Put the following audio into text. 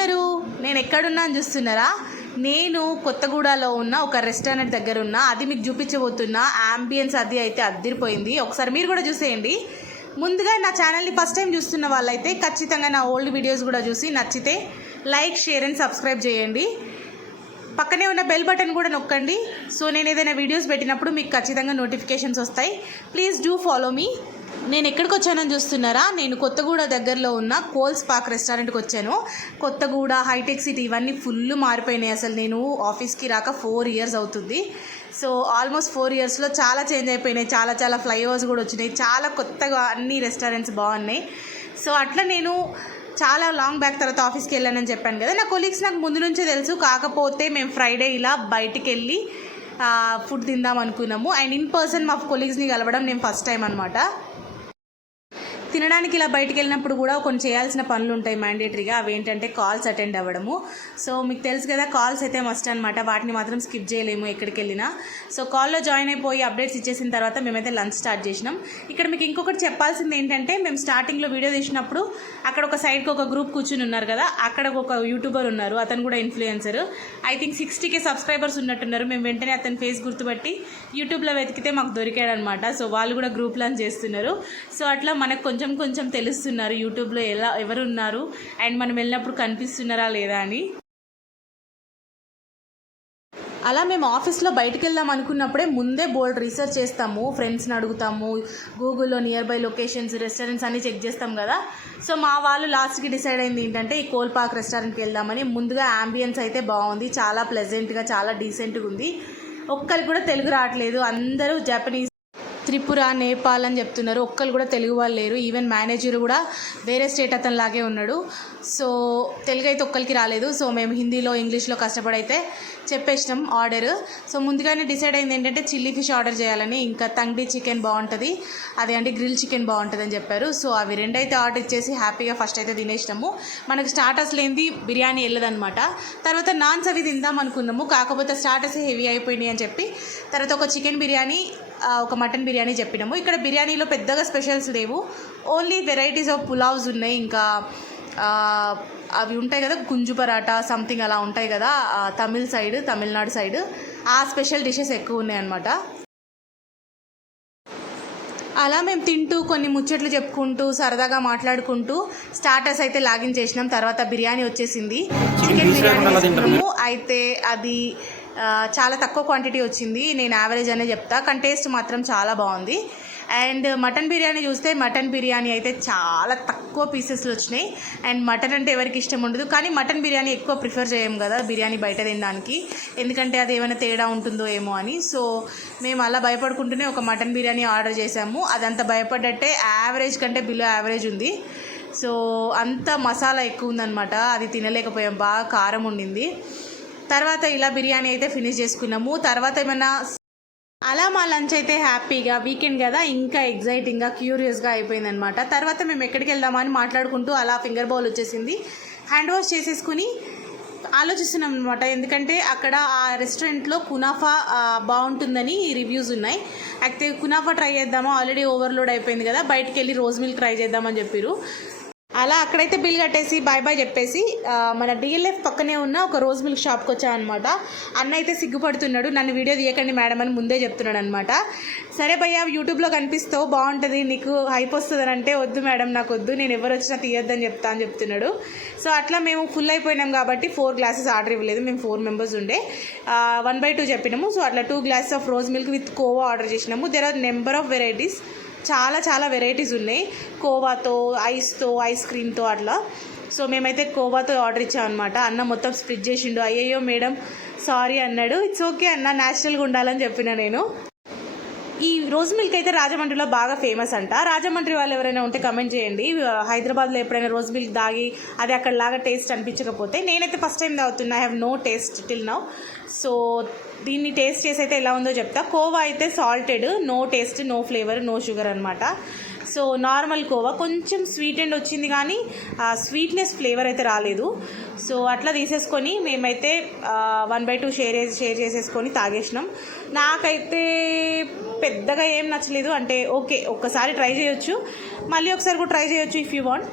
చేస్తున్నారు? నేను ఎక్కడున్నా అని చూస్తున్నారా? నేను కొత్తగూడలో ఉన్న ఒక రెస్టారెంట్ దగ్గర ఉన్నా. అది మీకు చూపించబోతున్నా. ఆంబియన్స్ అది అయితే అద్దరిపోయింది. ఒకసారి మీరు కూడా చూసేయండి. ముందుగా నా ఛానల్ని ఫస్ట్ టైం చూస్తున్న వాళ్ళైతే ఖచ్చితంగా నా ఓల్డ్ వీడియోస్ కూడా చూసి నచ్చితే లైక్, షేర్ అండ్ సబ్స్క్రైబ్ చేయండి. పక్కనే ఉన్న బెల్ బటన్ కూడా నొక్కండి. సో నేను ఏదైనా వీడియోస్ పెట్టినప్పుడు మీకు ఖచ్చితంగా నోటిఫికేషన్స్ వస్తాయి. Please do follow me. నేను ఎక్కడికి వచ్చానని చూస్తున్నారా? నేను కొత్తగూడ దగ్గరలో ఉన్న కోల్స్ పార్క్ రెస్టారెంట్కి వచ్చాను. కొత్తగూడ, హైటెక్ సిటీ ఇవన్నీ ఫుల్ మారిపోయినాయి. అసలు నేను ఆఫీస్కి రాక 4 years అవుతుంది. సో ఆల్మోస్ట్ 4 yearsలో చాలా చేంజ్ అయిపోయినాయి. చాలా ఫ్లైఓవర్స్ కూడా వచ్చినాయి. చాలా కొత్తగా అన్ని రెస్టారెంట్స్ బాగున్నాయి. సో అట్లా నేను చాలా లాంగ్ బ్యాక్ తర్వాత ఆఫీస్కి వెళ్ళానని చెప్పాను కదా. నా కొలీగ్స్ నాకు ముందు నుంచే తెలుసు. కాకపోతే మేము ఫ్రైడే ఇలా బయటికి వెళ్ళి ఫుడ్ తిందాం అనుకున్నాము. అండ్ ఇన్ పర్సన్ మా కొలీగ్స్ని కలవడం నేను ఫస్ట్ టైం అనమాట. తినడానికి ఇలా బయటికి వెళ్ళినప్పుడు కూడా కొన్ని చేయాల్సిన పనులు ఉంటాయి మ్యాండేటరీగా. అవి ఏంటంటే కాల్స్ అటెండ్ అవ్వడము. సో మీకు తెలుసు కదా, కాల్స్ అయితే మస్ట్ అనమాట. వాటిని మాత్రం స్కిప్ చేయలేము ఎక్కడికి వెళ్ళినా. సో కాల్లో జాయిన్ అయిపోయి అప్డేట్స్ ఇచ్చేసిన తర్వాత మేమైతే లంచ్ స్టార్ట్ చేసినాం. ఇక్కడ మీకు ఇంకొకటి చెప్పాల్సింది ఏంటంటే, మేము స్టార్టింగ్లో వీడియో తీసినప్పుడు అక్కడ ఒక సైడ్కి ఒక గ్రూప్ కూర్చుని ఉన్నారు కదా, అక్కడ ఒక యూట్యూబర్ ఉన్నారు. అతను కూడా influencer. I think 60K subscribers ఉన్నట్టున్నారు. మేము వెంటనే అతని ఫేస్ గుర్తుపట్టి యూట్యూబ్లో వెతికితే మాకు దొరికాడనమాట. సో వాళ్ళు కూడా గ్రూప్ లాంచ్ చేస్తున్నారు. సో అట్లా మనకు కొంచెం తెలుస్తున్నారు యూట్యూబ్లో ఎవరు ఉన్నారు అండ్ మనం వెళ్ళినప్పుడు కనిపిస్తున్నారా లేదా అని. అలా మేము ఆఫీస్లో బయటకు వెళ్దాం అనుకున్నప్పుడే ముందే బోల్డ్ రీసెర్చ్ చేస్తాము. ఫ్రెండ్స్ని అడుగుతాము, గూగుల్లో నియర్ బై లొకేషన్స్, రెస్టారెంట్స్ అన్నీ చెక్ చేస్తాం కదా. సో మా వాళ్ళు లాస్ట్కి డిసైడ్ అయింది ఏంటంటే ఈ కోల్ పార్క్ రెస్టారెంట్కి వెళ్దామని. ముందుగా ఆంబియన్స్ అయితే బాగుంది, చాలా ప్లెజెంట్గా, చాలా డీసెంట్గా ఉంది. ఒక్కరికి కూడా తెలుగు రావట్లేదు. అందరూ జపనీస్, త్రిపుర, నేపాల్ అని చెప్తున్నారు. ఒక్కరు కూడా తెలుగు వాళ్ళు లేరు. ఈవెన్ మేనేజర్ కూడా వేరే స్టేట్ అతను లాగే ఉన్నాడు. సో తెలుగు అయితే ఒక్కరికి రాలేదు. సో మేము హిందీలో, ఇంగ్లీష్లో కష్టపడైతే చెప్పేసినాం ఆర్డర్. సో ముందుగానే డిసైడ్ అయింది ఏంటంటే చిల్లీ ఫిష్ ఆర్డర్ చేయాలని, ఇంకా తంగ్డీ చికెన్ బాగుంటుంది, అదే అంటే గ్రిల్ చికెన్ బాగుంటుంది అని చెప్పారు. సో అవి రెండైతే ఆర్డర్ ఇచ్చేసి హ్యాపీగా ఫస్ట్ అయితే తినేసినాము. మనకు స్టార్టర్స్ లేనిది బిర్యానీ వెళ్ళదనమాట. తర్వాత నాన్స్ అవి తిందాం అనుకున్నాము. కాకపోతే స్టార్టర్స్ హెవీ అయిపోయినాయి అని చెప్పి తర్వాత ఒక చికెన్ బిర్యానీ, ఒక మటన్ బిర్యానీ చెప్పినాము. ఇక్కడ బిర్యానీలో పెద్దగా స్పెషల్స్ లేవు, ఓన్లీ వెరైటీస్ ఆఫ్ పులావ్స్ ఉన్నాయి. ఇంకా అవి ఉంటాయి కదా, గుంజు పరాటా సంథింగ్ అలా ఉంటాయి కదా, తమిళనాడు సైడ్ ఆ స్పెషల్ డిషెస్ ఎక్కువ ఉన్నాయి అన్నమాట. అలా మేము తింటూ కొన్ని ముచ్చట్లు చెప్పుకుంటూ సరదాగా మాట్లాడుకుంటూ స్టార్టర్స్ అయితే లాగిన్ చేసినాం. తర్వాత బిర్యానీ వచ్చేసింది. చికెన్ బిర్యానీ అయితే అది చాలా తక్కువ క్వాంటిటీ వచ్చింది. నేను యావరేజ్ అనే చెప్తా, కానీ టేస్ట్ మాత్రం చాలా బాగుంది. అండ్ మటన్ బిర్యానీ చూస్తే మటన్ బిర్యానీ అయితే చాలా తక్కువ పీసెస్లు వచ్చినాయి. అండ్ మటన్ అంటే ఎవరికి ఇష్టం ఉండదు, కానీ మటన్ బిర్యానీ ఎక్కువ ప్రిఫర్ చేయం కదా బిర్యానీ బయట తినడానికి, ఎందుకంటే అది ఏమైనా తేడా ఉంటుందో ఏమో అని. సో మేము అలా భయపడుకుంటూనే ఒక మటన్ బిర్యానీ ఆర్డర్ చేసాము. అదంతా భయపడ్డట్టే యావరేజ్ కంటే బిలో యావరేజ్ ఉంది. సో అంత మసాలా ఎక్కువ ఉందన్నమాట, అది తినలేకపోయాం. బాగా కారం ఉండింది. తర్వాత ఇలా బిర్యానీ అయితే ఫినిష్ చేసుకున్నాము. తర్వాత ఏమన్నా అలా మా లంచ్ అయితే హ్యాపీగా, వీకెండ్ కదా ఇంకా ఎగ్జైటింగ్గా, క్యూరియస్గా అయిపోయిందనమాట. తర్వాత మేము ఎక్కడికి వెళ్దామని మాట్లాడుకుంటూ అలా ఫింగర్ బౌల్ వచ్చేసింది, హ్యాండ్ వాష్ చేసేసుకుని ఆలోచిస్తున్నాం అనమాట. ఎందుకంటే అక్కడ ఆ రెస్టారెంట్లో కునాఫా బాగుంటుందని రివ్యూస్ ఉన్నాయి. అయితే కునాఫా ట్రై చేద్దామా, ఆల్రెడీ ఓవర్లోడ్ అయిపోయింది కదా, బయటికి వెళ్ళి రోజ్ మిల్క్ ట్రై చేద్దామని చెప్పారు. అలా అక్కడైతే బిల్ కట్టేసి బాయ్ చెప్పేసి మన డిఎల్ఎఫ్ పక్కనే ఉన్న ఒక రోజ్ మిల్క్ షాప్కి వచ్చామన్నమాట. అన్న అయితే సిగ్గుపడుతున్నాడు, నన్ను వీడియో తీయకండి మేడం అని ముందే చెప్తున్నాడు అనమాట. సరే భయ్యా, యూట్యూబ్లో కనిపిస్తావు, బాగుంటుంది, నీకు హైప్ వస్తుంది అని అంటే, వద్దు మేడం నాకు వద్దు, నేను ఎవరు వచ్చినా తీయొద్దని అని చెప్తున్నాడు. సో అట్లా మేము ఫుల్ అయిపోయినాం కాబట్టి 4 glasses ఆర్డర్ ఇవ్వలేదు. మేము 4 members ఉండే 1/2 చెప్పినాము. సో అట్లా 2 glasses of rose milk with kova order చేసినాము. There are number of varieties, చాలా వెరైటీస్ ఉన్నాయి, కోవాతో, ఐస్తో, ఐస్ క్రీమ్తో అట్లా. సో మేమైతే కోవాతో ఆర్డర్ ఇచ్చామన్నమాట. అన్న మొత్తం స్ప్లిట్ చేసిండు. అయ్యయ్యో మేడం సారీ అన్నాడు. ఇట్స్ ఓకే అన్న, న్యాచురల్గా ఉండాలని చెప్పిన నేను. ఈ రోజ్ మిల్క్ అయితే రాజమండ్రిలో బాగా ఫేమస్ అంట. రాజమండ్రి వాళ్ళు ఎవరైనా ఉంటే కమెంట్ చేయండి. హైదరాబాద్లో ఎప్పుడైనా రోజ్ మిల్క్ తాగి అది అక్కడ లాగా టేస్ట్ అనిపించకపోతే, నేనైతే ఫస్ట్ టైం తాగుతున్నా, I have no taste till now. So దీన్ని టేస్ట్ చేసి అయితే ఎలా ఉందో చెప్తా. కోవా అయితే salted, no taste, no flavour, no sugar అనమాట. సో నార్మల్ కోవా కొంచెం స్వీట్ అండ్ వచ్చింది, కానీ స్వీట్నెస్ ఫ్లేవర్ అయితే రాలేదు. సో అట్లా తీసేసుకొని మేమైతే 1/2 షేర్ చేసేసుకొని తాగేసినాం. నాకైతే పెద్దగా ఏం నచ్చలేదు, అంటే ఓకే ఒక్కసారి ట్రై చేయొచ్చు, మళ్ళీ ఒకసారి కూడా ట్రై చేయొచ్చు ఇఫ్ యూ వాంట్.